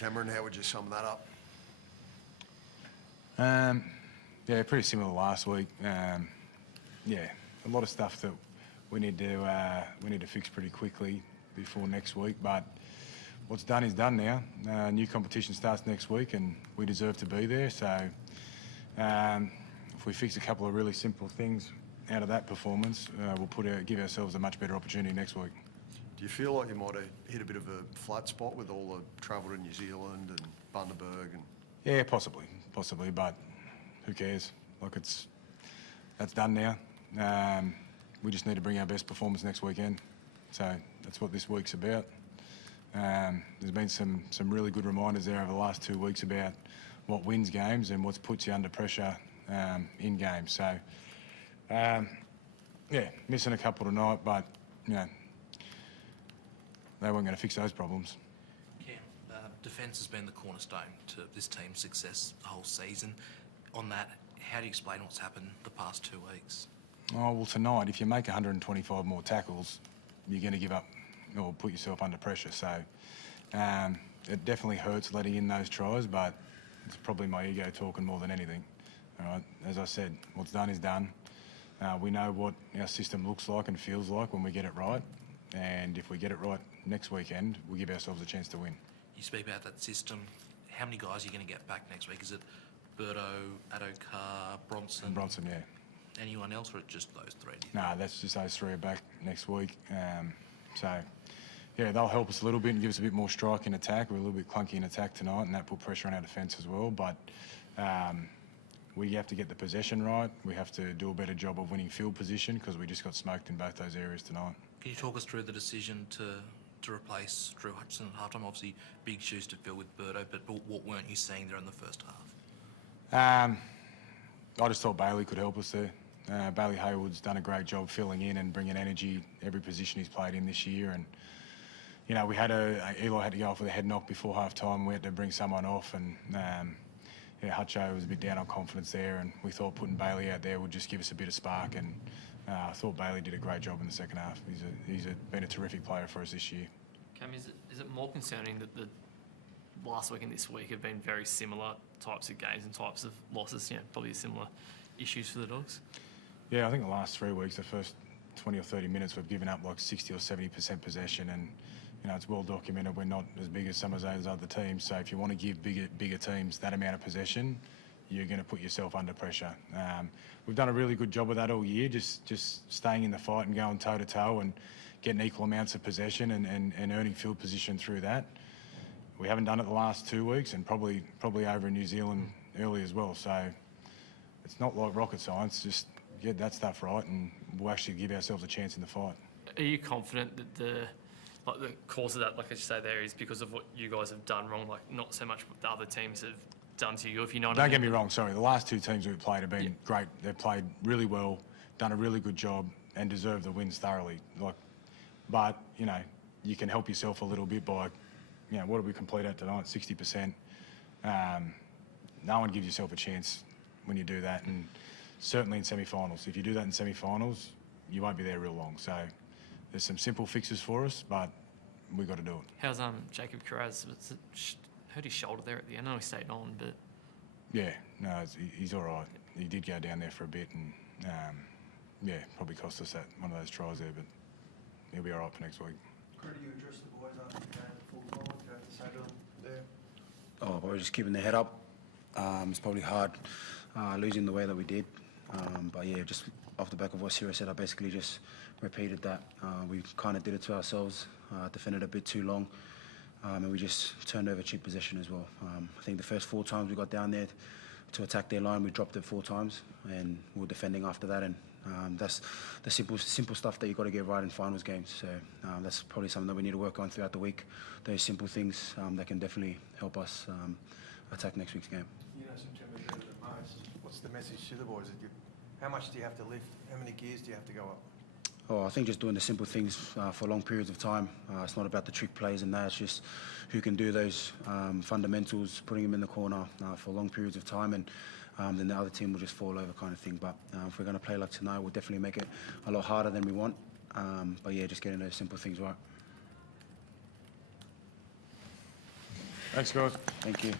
Cameron, how would you sum that up? Yeah, pretty similar last week. Yeah, a lot of stuff that we need to fix pretty quickly before next week. But what's done is done now. New competition starts next week, and we deserve to be there. So if we fix a couple of really simple things out of that performance, we'll give ourselves a much better opportunity next week. Do you feel like you might have hit a bit of a flat spot with all the travel to New Zealand and Bundaberg? And Yeah, possibly, but who cares? Like that's done now. We just need to bring our best performance next weekend. So that's what this week's about. There's been some really good reminders there over the last 2 weeks about what wins games and what puts you under pressure in games. So yeah, missing a couple tonight, but you know, they weren't going to fix those problems. Cam, defence has been the cornerstone to this team's success the whole season. On that, how do you explain what's happened the past 2 weeks? Oh, well, tonight, if you make 125 more tackles, you're going to give up or put yourself under pressure. So it definitely hurts letting in those tries, but it's probably my ego talking more than anything. All right, as I said, what's done is done. We know what our system looks like and feels like when we get it right. And if we get it right next weekend, we'll give ourselves a chance to win. You speak about that system. How many guys are you going to get back next week? Is it Birdo, Adokar, Bronson? Bronson, yeah. Anyone else, or just those three? No, that's just those three are back next week. So, yeah, they'll help us a little bit and give us a bit more strike in attack. We're a little bit clunky in attack tonight, and that put pressure on our defence as well. But we have to get the possession right. We have to do a better job of winning field position because we just got smoked in both those areas tonight. Can you talk us through the decision to replace Drew Hutchison at halftime? Obviously, big shoes to fill with Birdo, but what weren't you seeing there in the first half? I just thought Bailey could help us there. Bailey Haywood's done a great job filling in and bringing energy every position he's played in this year. And you know, Eli had to go off with a head knock before half time. We had to bring someone off, and yeah, Hutcho was a bit down on confidence there, and we thought putting Bailey out there would just give us a bit of spark. And I thought Bailey did a great job in the second half. He's been a terrific player for us this year. Cam, is it more concerning that the last week and this week have been very similar types of games and types of losses? You know, probably similar issues for the Dogs. Yeah, I think the last 3 weeks, the first 20 or 30 minutes, we've given up like 60 or 70% possession, and you know, it's well documented we're not as big as some of those other teams. So if you want to give bigger teams that amount of possession, you're going to put yourself under pressure. We've done a really good job of that all year, just staying in the fight and going toe to toe and getting equal amounts of possession and earning field position through that. We haven't done it the last 2 weeks, and probably over in New Zealand early as well. So it's not like rocket science. Just get that stuff right, and we'll actually give ourselves a chance in the fight. Are you confident that the cause of that, like I say, there is because of what you guys have done wrong, like not so much what the other teams have done to you, if you know what I mean? Don't get me wrong, sorry. The last 2 teams we've played have been great. They've played really well, done a really good job, and deserve the wins thoroughly. But you know, you can help yourself a little bit by, you know, what did we complete at tonight? 60%. No one gives yourself a chance when you do that, and certainly in semi-finals. If you do that in semi-finals, you won't be there real long. So there's some simple fixes for us, but we've got to do it. How's Jacob Carraz? Hurt his shoulder there at the end. I know he stayed on, but yeah, no, he's all right. He did go down there for a bit, and yeah, probably cost us that one of those tries there, but he'll be all right for next week. How do you address the boys after the game at full time? What do you have to say to them there? Oh, probably just keeping their head up. It's probably hard losing the way that we did. But yeah, just off the back of what Ciro said, I basically just repeated that. We kind of did it to ourselves, defended a bit too long, and we just turned over cheap possession as well. I think the first 4 times we got down there to attack their line, we dropped it 4 times, and we were defending after that. And that's the simple stuff that you got to get right in finals games. So that's probably something that we need to work on throughout the week. Those simple things that can definitely help us attack next week's game. You know September better than most. What's the message to the boys? How much do you have to lift? How many gears do you have to go up? Oh, I think just doing the simple things for long periods of time. It's not about the trick plays and that. It's just who can do those fundamentals, putting them in the corner for long periods of time, and then the other team will just fall over, kind of thing. But if we're going to play like tonight, we'll definitely make it a lot harder than we want. But yeah, just getting those simple things right. Thanks, guys. Thank you.